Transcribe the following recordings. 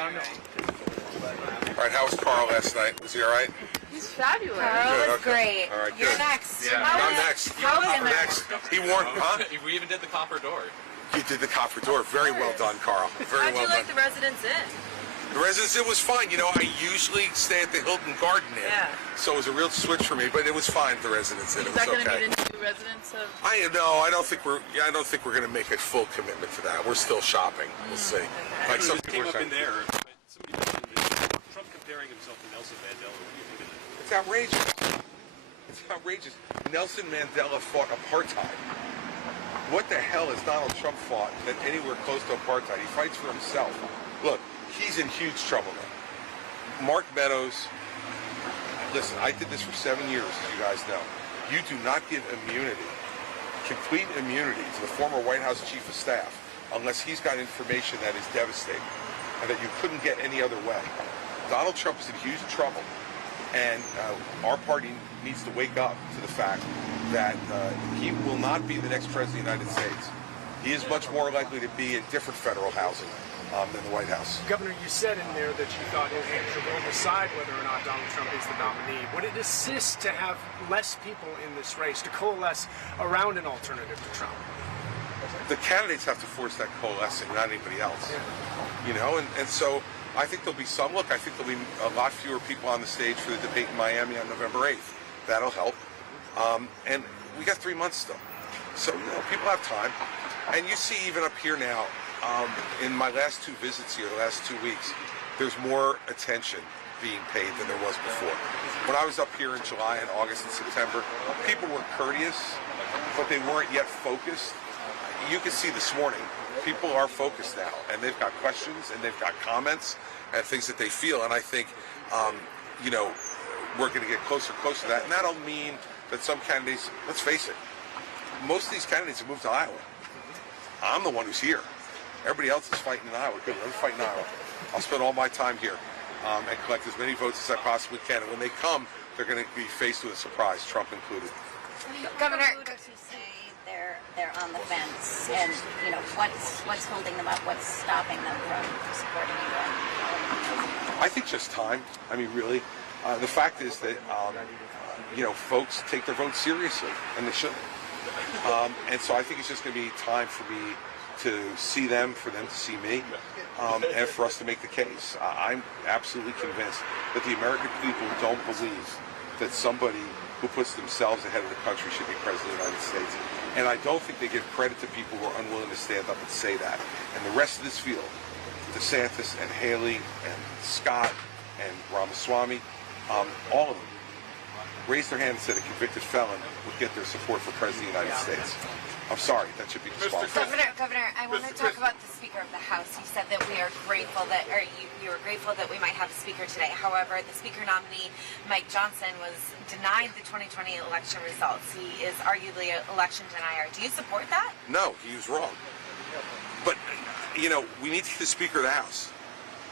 All right, how was Carl last night? Was he all right? He's fabulous. Carl Good, was okay. great. All right, You're good. next. Yeah, I'm next. How was I'm next. He warned, huh? We even did the copper door. You did the copper door. Very well done, Carl. Very How'd well you like done. the Residence Inn? The Residence Inn was fine. You know, I usually stay at the Hilton Garden Inn. Yeah. So it was a real switch for me, but it was fine at the Residence Inn. It Is was that going to okay. be the new residence of? I don't think we're going to make a full commitment to that. We're still shopping. We'll see. Okay. Like some Came people are up in saying. there. Somebody mentioned Trump comparing himself to Nelson Mandela. What do you think of that? It's outrageous. It's outrageous. Nelson Mandela fought apartheid. What the hell has Donald Trump fought that anywhere close to apartheid? He fights for himself. Look, he's in huge trouble now. Mark Meadows, listen, I did this for 7 years, as you guys know. You do not give immunity, complete immunity, to the former White House Chief of Staff unless he's got information that is devastating and that you couldn't get any other way. Donald Trump is in huge trouble, and our party needs to wake up to the fact that he will not be the next president of the United States. He is much more likely to be in different federal housing than the White House. Governor, you said in there that you thought New Hampshire will decide whether or not Donald Trump is the nominee. Would it assist to have less people in this race, to coalesce around an alternative to Trump? The candidates have to force that coalescing, not anybody else. You know, and so I think there'll be some. Look, I think there'll be a lot fewer people on the stage for the debate in Miami on November 8th. That'll help. And we got 3 months still. So, you know, people have time. And you see even up here now, in my last 2 visits here, the last 2 weeks, there's more attention being paid than there was before. When I was up here in July and August and September, people were courteous, but they weren't yet focused. You can see this morning, people are focused now, and they've got questions, and they've got comments, and things that they feel, and I think, you know, we're going to get closer and closer to that, and that'll mean that some candidates, let's face it, most of these candidates have moved to Iowa. I'm the one who's here. Everybody else is fighting in Iowa. Good, let me fight in Iowa. I'll spend all my time here and collect as many votes as I possibly can. And when they come, they're going to be faced with a surprise, Trump included. Governor, you say they're on the fence, and you know what's holding them up? What's stopping them from supporting you? I think just time. I mean, really, the fact is that you know, folks take their votes seriously, and they should. And so I think it's just going to be time for me to see them, for them to see me, and for us to make the case. I'm absolutely convinced that the American people don't believe that somebody who puts themselves ahead of the country should be president of the United States. And I don't think they give credit to people who are unwilling to stand up and say that. And the rest of this field, DeSantis and Haley and Scott and Ramaswamy, all of them, raised their hand and said a convicted felon would get their support for president of the United States. I'm sorry, that should be disqualified. Governor, I want to talk about the Speaker of the House. You said that we are grateful that, or you were grateful that we might have a Speaker today. However, the Speaker nominee, Mike Johnson, was denied the 2020 election results. He is arguably an election denier. Do you support that? No, he was wrong. But, you know, we need to get the Speaker of the House.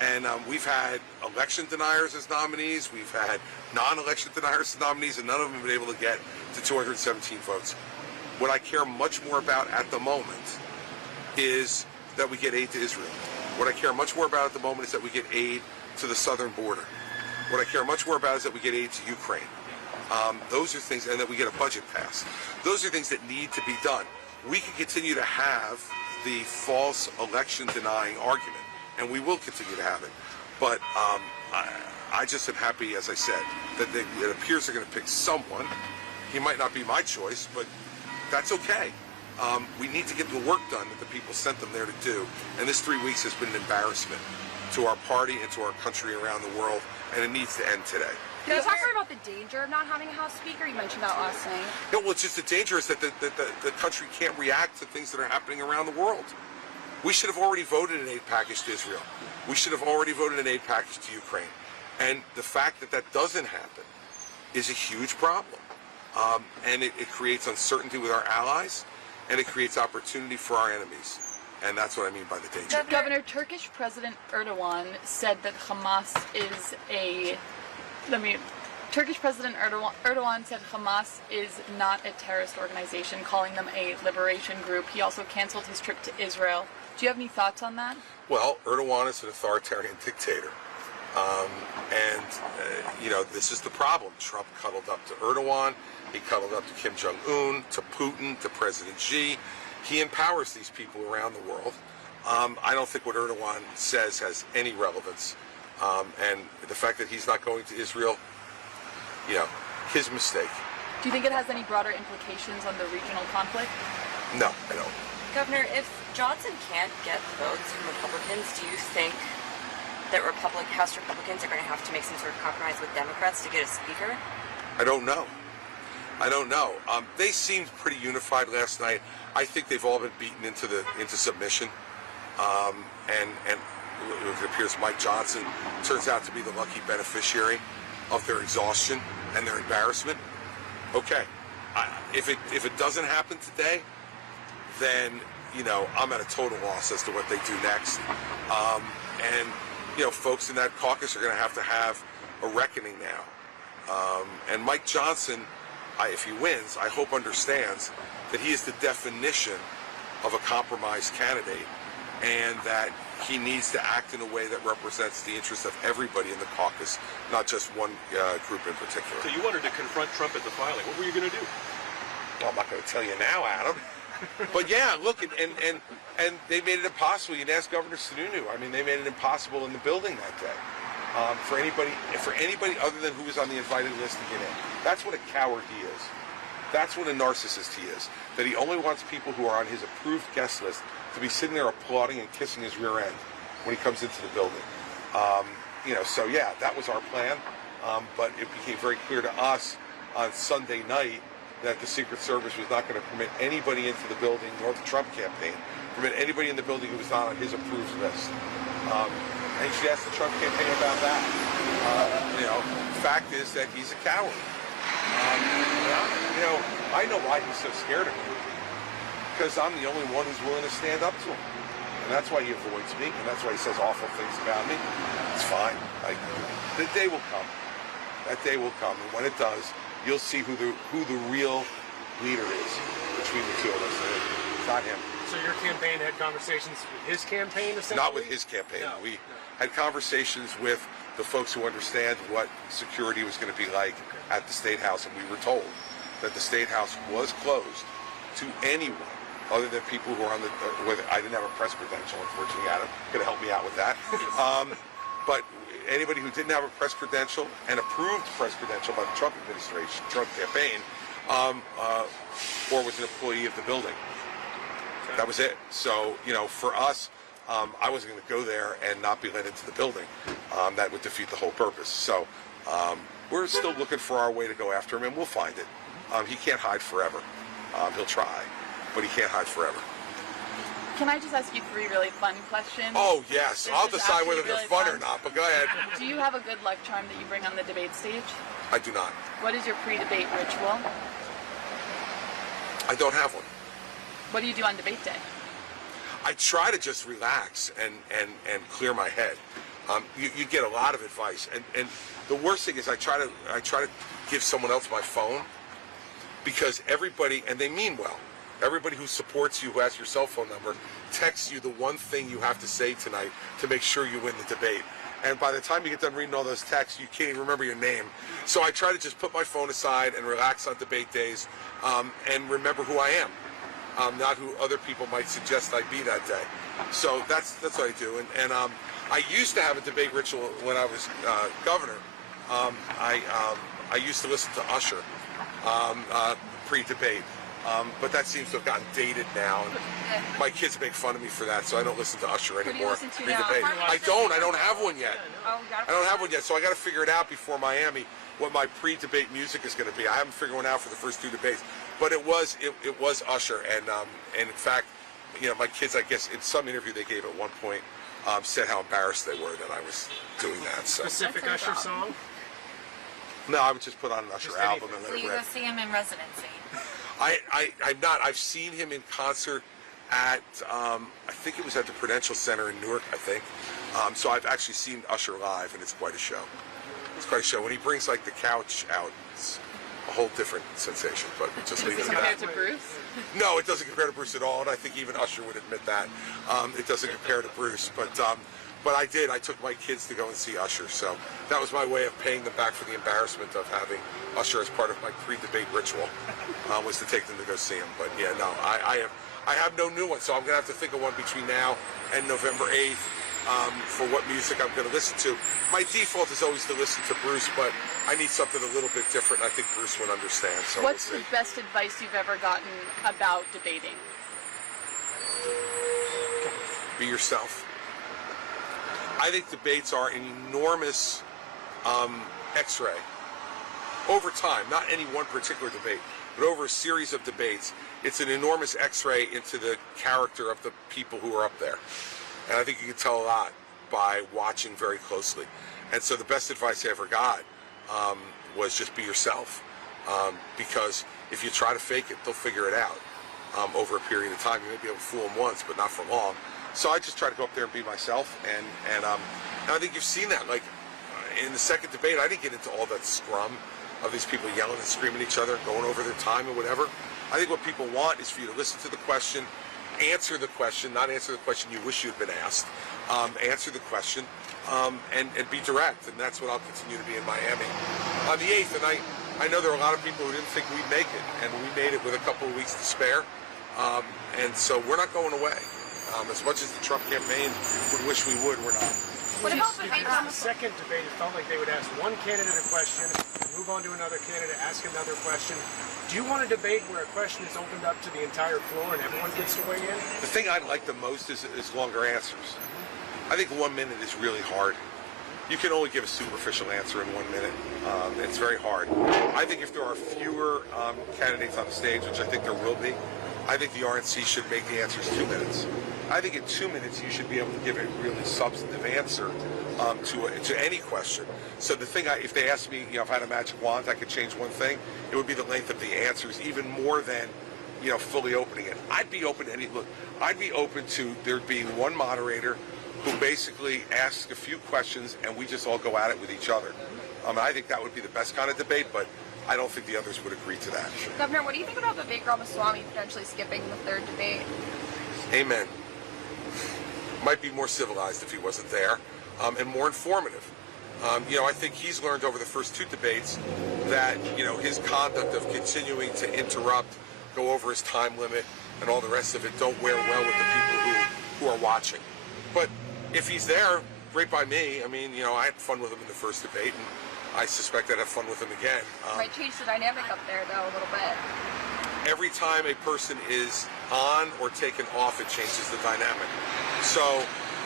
And we've had election deniers as nominees, we've had non-election deniers as nominees, and none of them have been able to get to 217 votes. What I care much more about at the moment is that we get aid to Israel. What I care much more about at the moment is that we get aid to the southern border. What I care much more about is that we get aid to Ukraine. Those are things, and that we get a budget passed. Those are things that need to be done. We can continue to have the false election denying argument, and we will continue to have it. But I just am happy, as I said, that it appears they're going to pick someone. He might not be my choice, but that's okay. We need to get the work done that the people sent them there to do. And this 3 weeks has been an embarrassment to our party and to our country around the world, and it needs to end today. Can you talk more about the danger of not having a House Speaker? You mentioned that last night. No, well, it's just the danger is that the country can't react to things that are happening around the world. We should have already voted an aid package to Israel. We should have already voted an aid package to Ukraine. And the fact that that doesn't happen is a huge problem. And it creates uncertainty with our allies, and it creates opportunity for our enemies. And that's what I mean by the danger. Governor, Turkish President Erdogan said that Hamas is Turkish President Erdogan said Hamas is not a terrorist organization, calling them a liberation group. He also canceled his trip to Israel. Do you have any thoughts on that? Well, Erdogan is an authoritarian dictator. This is the problem. Trump cuddled up to Erdogan. He cuddled up to Kim Jong-un, to Putin, to President Xi. He empowers these people around the world. I don't think what Erdogan says has any relevance. And the fact that he's not going to Israel, his mistake. Do you think it has any broader implications on the regional conflict? No, I don't. Governor, if Johnson can't get votes from Republicans, do you think that House Republicans are going to have to make some sort of compromise with Democrats to get a speaker? I don't know. They seemed pretty unified last night. I think they've all been beaten into submission. And it appears Mike Johnson turns out to be the lucky beneficiary of their exhaustion and their embarrassment. Okay, if it doesn't happen today, then I'm at a total loss as to what they do next. Folks in that caucus are going to have a reckoning now. And Mike Johnson, if he wins, I hope understands that he is the definition of a compromised candidate, and that he needs to act in a way that represents the interests of everybody in the caucus, not just one group in particular. So you wanted to confront Trump at the filing. What were you going to do? Well, I'm not going to tell you now, Adam. But yeah, look, and they made it impossible. You can ask Governor Sununu. I mean, they made it impossible in the building that day for anybody other than who was on the invited list to get in. That's what a coward he is. That's what a narcissist he is. That he only wants people who are on his approved guest list to be sitting there applauding and kissing his rear end when he comes into the building. So yeah, that was our plan. But it became very clear to us on Sunday night that the Secret Service was not going to permit anybody into the building, nor the Trump campaign, permit anybody in the building who was not on his approved list. And you should ask the Trump campaign about that. Fact is that he's a coward. I know why he's so scared of me. Because I'm the only one who's willing to stand up to him. And that's why he avoids me, and that's why he says awful things about me. It's fine. The day will come. That day will come, and when it does, you'll see who the real leader is between the two of us. It's not him. So your campaign had conversations with his campaign, essentially? Not with his campaign. No. We had conversations with the folks who understand what security was going to be like at the State House, and we were told that the State House was closed to anyone other than people who are on the. I didn't have a press credential, unfortunately. Adam could have helped me out with that. But anybody who didn't have a press credential, an approved press credential by the Trump administration, Trump campaign, or was an employee of the building. That was it. So, for us, I wasn't going to go there and not be let into the building. That would defeat the whole purpose. So, we're still looking for our way to go after him, and we'll find it. He can't hide forever. He'll try, but he can't hide forever. Can I just ask you 3 really fun questions? Oh, yes. I'll decide whether they're fun or not, but go ahead. Do you have a good luck charm that you bring on the debate stage? I do not. What is your pre-debate ritual? I don't have one. What do you do on debate day? I try to just relax and clear my head. You get a lot of advice, and the worst thing is I try to give someone else my phone, because everybody, and they mean well, everybody who supports you, who has your cell phone number, texts you the one thing you have to say tonight to make sure you win the debate. And by the time you get done reading all those texts, you can't even remember your name. So I try to just put my phone aside and relax on debate days, and remember who I am, not who other people might suggest I be that day. So that's what I do. And I used to have a debate ritual when I was governor. I used to listen to Usher pre-debate. But that seems to have gotten dated now. And my kids make fun of me for that, so I don't listen to Usher anymore. Who do you listen to now? Pre-debate. I don't have one yet. Oh, I don't have one yet, so I got to figure it out before Miami what my pre-debate music is going to be. I haven't figured one out for the first 2 debates, but it was Usher, and in fact, my kids, I guess, in some interview they gave at one point, said how embarrassed they were that I was doing that. So. Specific Usher song? No, I would just put on an Usher album and let So it you rip. go see him in residency? I'm not. I've seen him in concert at, I think it was at the Prudential Center in Newark, I think. So I've actually seen Usher live, and it's quite a show. It's quite a show. When he brings like the couch out, it's a whole different sensation. But just leave it at Compared that. to Bruce? No, it doesn't compare to Bruce at all, and I think even Usher would admit that. It doesn't compare to Bruce, but I did. I took my kids to go and see Usher, so that was my way of paying them back for the embarrassment of having Usher as part of my pre-debate ritual, was to take them to go see him. But yeah, no, I have no new one, so I'm going to have to think of one between now and November 8th for what music I'm going to listen to. My default is always to listen to Bruce, but I need something a little bit different. I think Bruce would understand. So What's we'll the best advice you've ever gotten about debating? Be yourself. I think debates are an enormous X-ray over time, not any one particular debate, but over a series of debates. It's an enormous X-ray into the character of the people who are up there. And I think you can tell a lot by watching very closely. And so the best advice I ever got was just be yourself. Because if you try to fake it, they'll figure it out over a period of time. You may be able to fool them once, but not for long. So I just try to go up there and be myself. And I think you've seen that. Like in the second debate, I didn't get into all that scrum of these people yelling and screaming at each other, going over their time or whatever. I think what people want is for you to listen to the question, answer the question, not answer the question you wish you had been asked, answer the question, and be direct. And that's what I'll continue to be in Miami on the 8th. And I know there are a lot of people who didn't think we'd make it, and we made it with a couple of weeks to spare. And so we're not going away. As much as the Trump campaign would wish we would, we're not. What about the The second debate, it felt like they would ask one candidate a question, move on to another candidate, ask another question. Do you want a debate where a question is opened up to the entire floor and everyone gets to weigh in? The thing I like the most is longer answers. I think 1 minute is really hard. You can only give a superficial answer in 1 minute. It's very hard. I think if there are fewer candidates on the stage, which I think there will be, I think the RNC should make the answers 2 minutes. I think in 2 minutes you should be able to give a really substantive answer to any question. So the thing, if they ask me, if I had a magic wand, I could change one thing, it would be the length of the answers, even more than, fully opening it. I'd be open to I'd be open to there being one moderator who basically asks a few questions and we just all go at it with each other. I think that would be the best kind of debate, but I don't think the others would agree to that. Governor, what do you think about Vivek Ramaswamy potentially skipping the third debate? Amen. Might be more civilized if he wasn't there, and more informative. I think he's learned over the first two debates that, his conduct of continuing to interrupt, go over his time limit, and all the rest of it don't wear well with the people who are watching. But if he's there, great by me. I had fun with him in the first debate, and I suspect I'd have fun with him again. Might change the dynamic up there, though, a little bit. Every time a person is on or taken off, it changes the dynamic. So,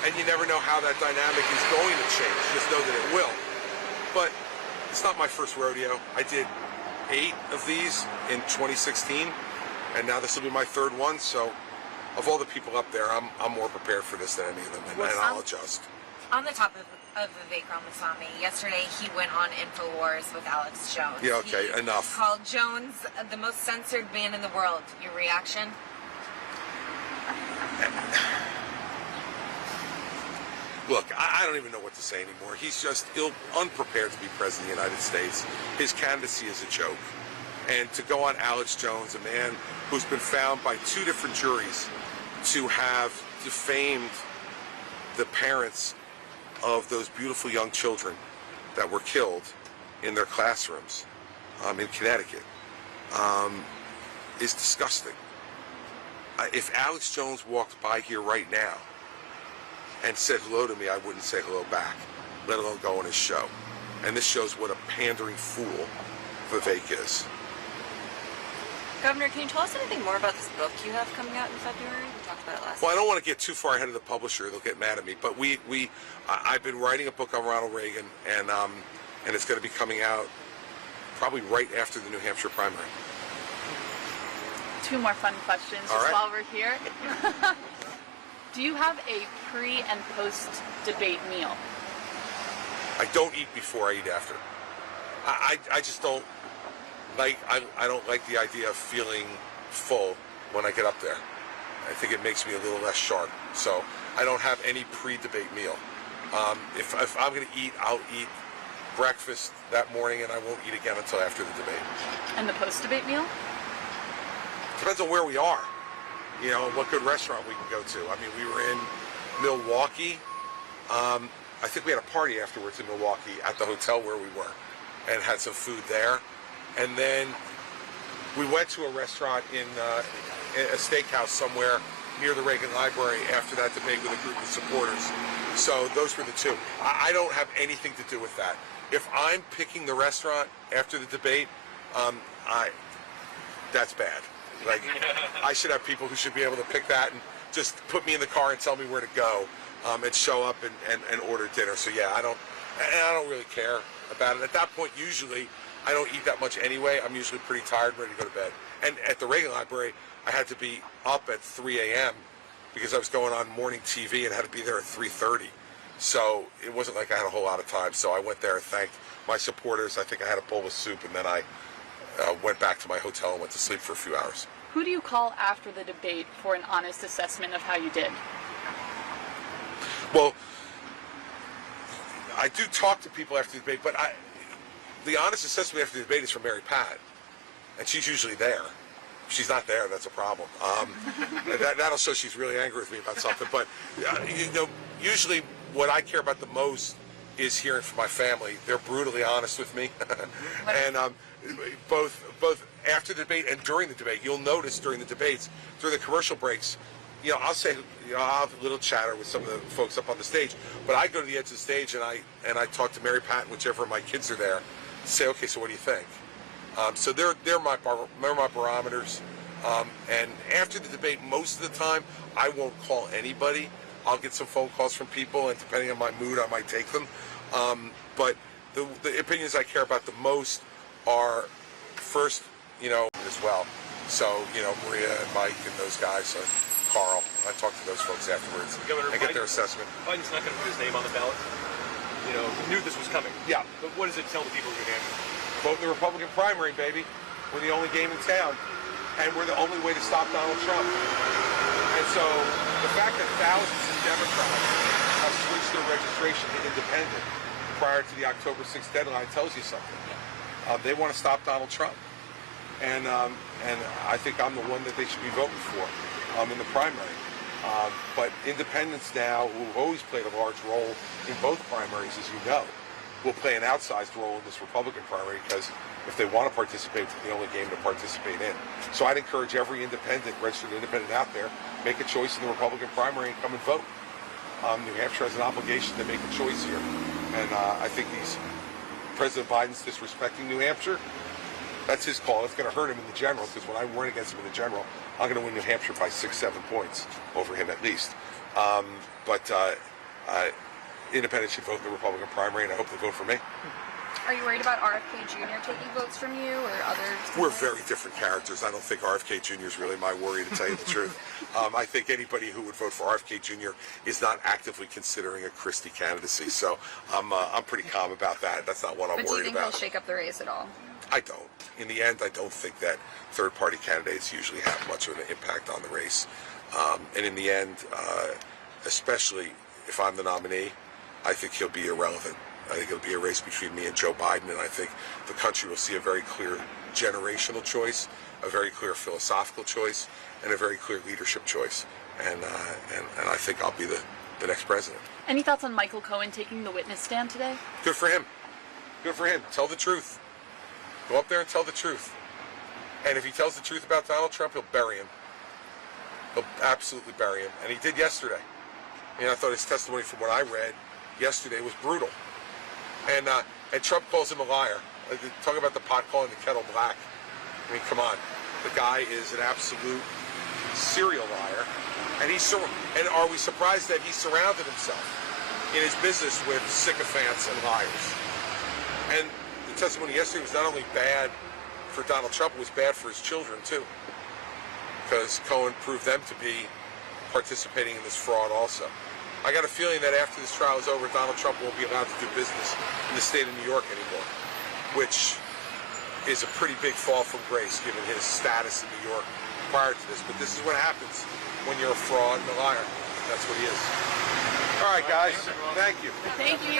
and you never know how that dynamic is going to change. Just know that it will. But it's not my first rodeo. I did 8 of these in 2016, and now this will be my third one. So, of all the people up there, I'm more prepared for this than any of them, and I'll adjust. On the topic of Vivek Ramaswamy, yesterday he went on InfoWars with Alex Jones. Yeah, okay, enough. Called Jones the most censored man in the world. Your reaction? Look, I don't even know what to say anymore. He's just unprepared to be president of the United States. His candidacy is a joke. And to go on Alex Jones, a man who's been found by 2 different juries to have defamed the parents of those beautiful young children that were killed in their classrooms in Connecticut is disgusting. If Alex Jones walked by here right now and said hello to me, I wouldn't say hello back, let alone go on his show. And this shows what a pandering fool Vivek is. Governor, can you tell us anything more about this book you have coming out in February? We talked about it last Well, I don't want to get too far ahead of the publisher; they'll get mad at me. But I've been writing a book on Ronald Reagan, and it's going to be coming out probably right after the New Hampshire primary. 2 more fun questions All right. while we're here. Do you have a pre- and post-debate meal? I don't eat before, I eat after. I just don't like, I don't like the idea of feeling full when I get up there. I think it makes me a little less sharp. So I don't have any pre-debate meal. If I'm going to eat, I'll eat breakfast that morning, and I won't eat again until after the debate. And the post-debate meal? Depends on where we are, you know, what good restaurant we can go to. I mean, we were in Milwaukee. I think we had a party afterwards in Milwaukee at the hotel where we were, and had some food there. And then we went to a restaurant in a steakhouse somewhere near the Reagan Library after that debate with a group of supporters. So those were the two. I don't have anything to do with that. If I'm picking the restaurant after the debate, that's bad. Like, I should have people who should be able to pick that and just put me in the car and tell me where to go, and show up and order dinner. So yeah, I don't really care about it. At that point, usually, I don't eat that much anyway. I'm usually pretty tired, ready to go to bed. And at the Reagan Library, I had to be up at 3 a.m. because I was going on morning TV and had to be there at 3:30. So it wasn't like I had a whole lot of time. So I went there and thanked my supporters. I think I had a bowl of soup, and then I went back to my hotel and went to sleep for a few hours. Who do you call after the debate for an honest assessment of how you did? Well, I do talk to people after the debate, but the honest assessment after the debate is from Mary Pat, and she's usually there. If she's not there, that's a problem. That'll show she's really angry with me about something. But you know, usually what I care about the most is hearing from my family. They're brutally honest with me, and both after the debate and during the debate. You'll notice during the debates, during the commercial breaks, you know, I'll say, you know, I'll have a little chatter with some of the folks up on the stage, but I go to the edge of the stage and I talk to Mary Pat and whichever of my kids are there, say, okay, so what do you think? So they're my barometers. And after the debate, most of the time, I won't call anybody. I'll get some phone calls from people, and depending on my mood, I might take them. But the opinions I care about the most are first, you know, as well. So, you know, Maria and Mike and those guys, Carl, I talk to those folks afterwards Governor and get their assessment. Biden's not going to put his name on the ballot. You know, he knew this was coming. Yeah. But what does it tell the people of New Hampshire? Vote in the Republican primary, baby. We're the only game in town, and we're the only way to stop Donald Trump. And so the fact that thousands of Democrats have switched their registration to independent prior to the October 6th deadline tells you something. They want to stop Donald Trump. And I think I'm the one that they should be voting for in the primary. But independents now, who've always played a large role in both primaries, as you know, will play an outsized role in this Republican primary, because if they want to participate, it's the only game to participate in. So I'd encourage every independent, registered independent out there, make a choice in the Republican primary and come and vote. New Hampshire has an obligation to make a choice here. And I think President Biden's disrespecting New Hampshire. That's his call. It's going to hurt him in the general, because when I run against him in the general, I'm going to win New Hampshire by 6-7 points over him at least. Independents should vote in the Republican primary, and I hope they vote for me. Are you worried about RFK Jr. taking votes from you or others? We're very different characters. I don't think RFK Jr. is really my worry, to tell you the truth. I think anybody who would vote for RFK Jr. is not actively considering a Christie candidacy, so I'm pretty calm about that. That's not what I'm worried about. But do you think he'll shake up the race at all? I don't. In the end, I don't think that third-party candidates usually have much of an impact on the race. And in the end, especially if I'm the nominee, I think he'll be irrelevant. I think it'll be a race between me and Joe Biden, and I think the country will see a very clear generational choice, a very clear philosophical choice, and a very clear leadership choice. And I think I'll be the next president. Any thoughts on Michael Cohen taking the witness stand today? Good for him. Good for him. Tell the truth. Go up there and tell the truth. And if he tells the truth about Donald Trump, he'll bury him. He'll absolutely bury him. And he did yesterday. And I thought his testimony, from what I read yesterday, was brutal. And Trump calls him a liar. Talk about the pot calling the kettle black. I mean, come on. The guy is an absolute serial liar. And are we surprised that he surrounded himself in his business with sycophants and liars? And the testimony yesterday was not only bad for Donald Trump, it was bad for his children, too. Because Cohen proved them to be participating in this fraud also. I got a feeling that after this trial is over, Donald Trump won't be allowed to do business in the state of New York anymore, which is a pretty big fall from grace given his status in New York prior to this. But this is what happens when you're a fraud and a liar. That's what he is. All right, guys. Thank you. Thank you.